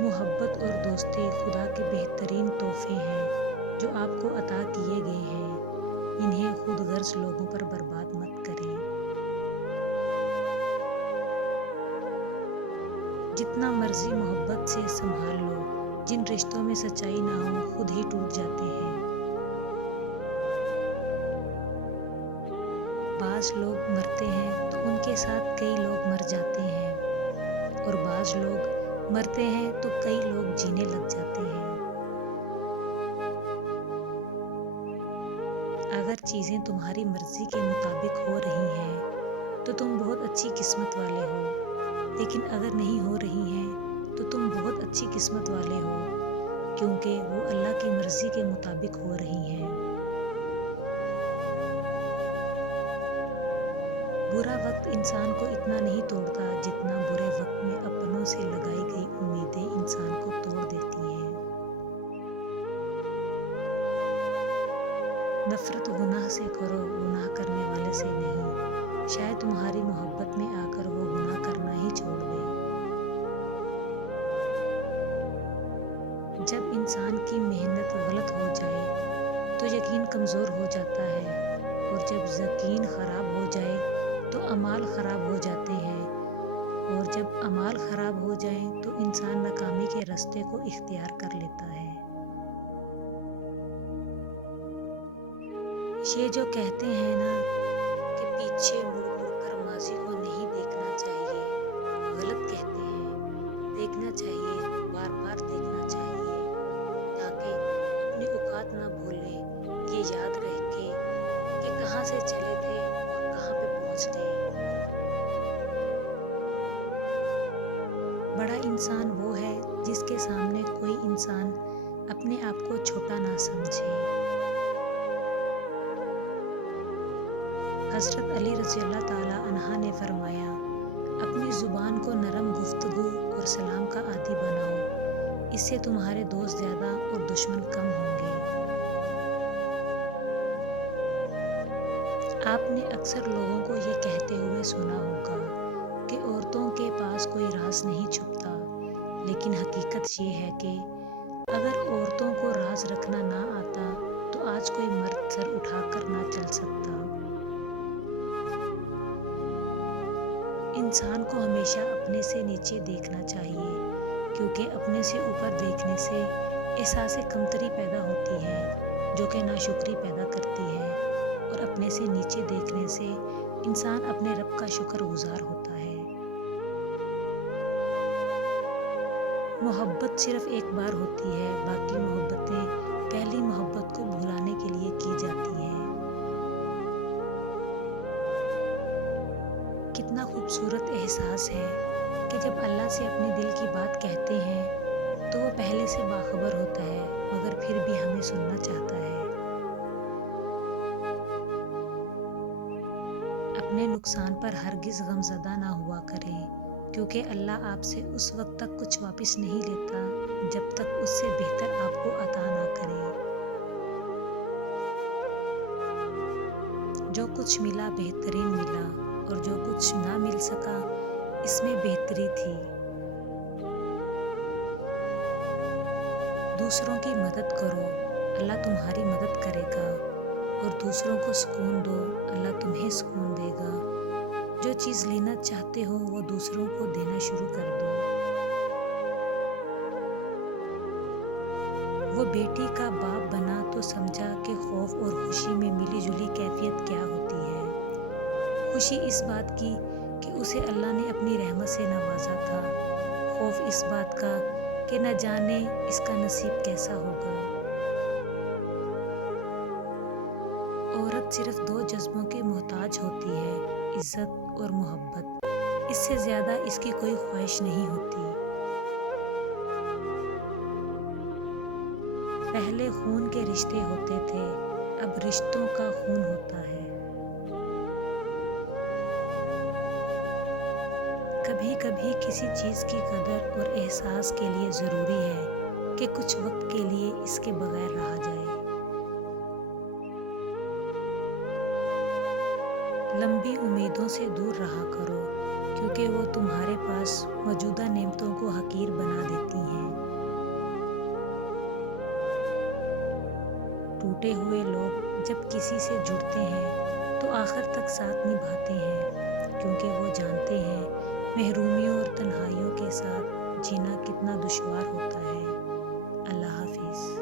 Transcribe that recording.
محبت اور دوستی خدا کے بہترین تحفے ہیں جو آپ کو عطا کیے گئے ہیں۔ انہیں خود غرض لوگوں پر برباد مت کریں۔ جتنا مرضی محبت سے سنبھال لو، جن رشتوں میں سچائی نہ ہو خود ہی ٹوٹ جاتے ہیں۔ بعض لوگ مرتے ہیں تو ان کے ساتھ کئی لوگ مر جاتے ہیں، اور بعض لوگ مرتے ہیں تو کئی لوگ جینے لگ جاتے ہیں۔ اگر چیزیں تمہاری مرضی کے مطابق ہو رہی ہیں تو تم بہت اچھی قسمت والے ہو، لیکن اگر نہیں ہو رہی ہیں تو تم بہت اچھی قسمت والے ہو، کیونکہ وہ اللہ کی مرضی کے مطابق ہو رہی ہیں۔ برا وقت انسان کو اتنا نہیں توڑتا جتنا برے وقت میں اپنوں سے لگائی گئی امیدیں انسان کو توڑ دیتی ہیں۔ نفرت گناہ سے کرو، گناہ کرنے والے سے نہیں، شاید تمہاری محبت میں آ کر وہ گناہ کرنا ہی چھوڑ دے۔ جب انسان کی محنت غلط ہو جائے تو یقین کمزور ہو جاتا ہے، اور جب یقین خراب ہو جائے تو اعمال خراب ہو جاتے ہیں، اور جب اعمال خراب ہو جائیں تو انسان ناکامی کے راستے کو اختیار کر لیتا ہے۔ یہ جو کہتے ہیں نا کہ پیچھے مڑ مڑ کر ماضی کو نہیں دیکھنا چاہیے، غلط کہتے ہیں۔ دیکھنا چاہیے، بار بار دیکھنا چاہیے، تاکہ اپنی اوقات نہ بھولیں، یہ یاد رہ کے کہ کہاں سے چلے تھے اور کہاں پہ پہنچ گئے۔ بڑا انسان وہ ہے جس کے سامنے کوئی انسان اپنے آپ کو چھوٹا نہ سمجھے۔ حضرت علی رضی اللہ تعالیٰ عنہ نے فرمایا، اپنی زبان کو نرم گفتگو اور سلام کا عادی بناؤ، اس سے تمہارے دوست زیادہ اور دشمن کم ہوں گے۔ آپ نے اکثر لوگوں کو یہ کہتے ہوئے سنا ہوگا کہ عورتوں کے پاس کوئی راز نہیں چھپتا، لیکن حقیقت یہ ہے کہ اگر عورتوں کو راز رکھنا نہ آتا تو آج کوئی مرد سر اٹھا کر نہ چل سکتا۔ انسان کو ہمیشہ اپنے سے نیچے دیکھنا چاہیے، کیونکہ اپنے سے اوپر دیکھنے سے احساس کمتری پیدا ہوتی ہے جو کہ ناشکری پیدا کرتی ہے، اور اپنے سے نیچے دیکھنے سے انسان اپنے رب کا شکر گزار ہوتا ہے۔ محبت صرف ایک بار ہوتی ہے، باقی محبتیں پہلی محبت کو بھلانے کے لیے کی جاتی ہیں۔ کتنا خوبصورت احساس ہے کہ جب اللہ سے اپنے دل کی بات کہتے ہیں تو وہ پہلے سے باخبر ہوتا ہے، مگر پھر بھی ہمیں سننا چاہتا ہے۔ اپنے نقصان پر ہرگز غمزدہ نہ ہوا کریں، کیونکہ اللہ آپ سے اس وقت تک کچھ واپس نہیں لیتا جب تک اس سے بہتر آپ کو عطا نہ کرے۔ جو کچھ ملا بہترین ملا، اور جو کچھ نہ مل سکا اس میں بہتری تھی۔ دوسروں کی مدد کرو، اللہ تمہاری مدد کرے گا، اور دوسروں کو سکون دو، اللہ تمہیں سکون دے گا۔ جو چیز لینا چاہتے ہو وہ دوسروں کو دینا شروع کر دو۔ وہ بیٹی کا باپ بنا تو سمجھا کہ خوف اور خوشی میں ملی جلی کیفیت کیا ہوتی ہے۔ خوشی اس بات کی کہ اسے اللہ نے اپنی رحمت سے نوازا تھا، خوف اس بات کا کہ نہ جانے اس کا نصیب کیسا ہوگا۔ عورت صرف دو جذبوں کے محتاج ہوتی ہے، عزت اور محبت، اس سے زیادہ اس کی کوئی خواہش نہیں ہوتی۔ پہلے خون کے رشتے ہوتے تھے، اب رشتوں کا خون ہوتا ہے۔ کبھی کبھی کسی چیز کی قدر اور احساس کے لیے ضروری ہے کہ کچھ وقت کے لیے اس کے بغیر رہا جائے۔ لمبی امیدوں سے دور رہا کرو، کیونکہ کیونکہ وہ تمہارے پاس موجودہ نعمتوں کو حقیر بنا دیتی ہیں۔ ٹوٹے ہوئے لوگ جب کسی سے جڑتے ہیں تو آخر تک ساتھ نبھاتے ہیں، کیونکہ وہ جانتے ہیں محرومیوں اور تنہائیوں کے ساتھ جینا کتنا دشوار ہوتا ہے۔ اللہ حافظ۔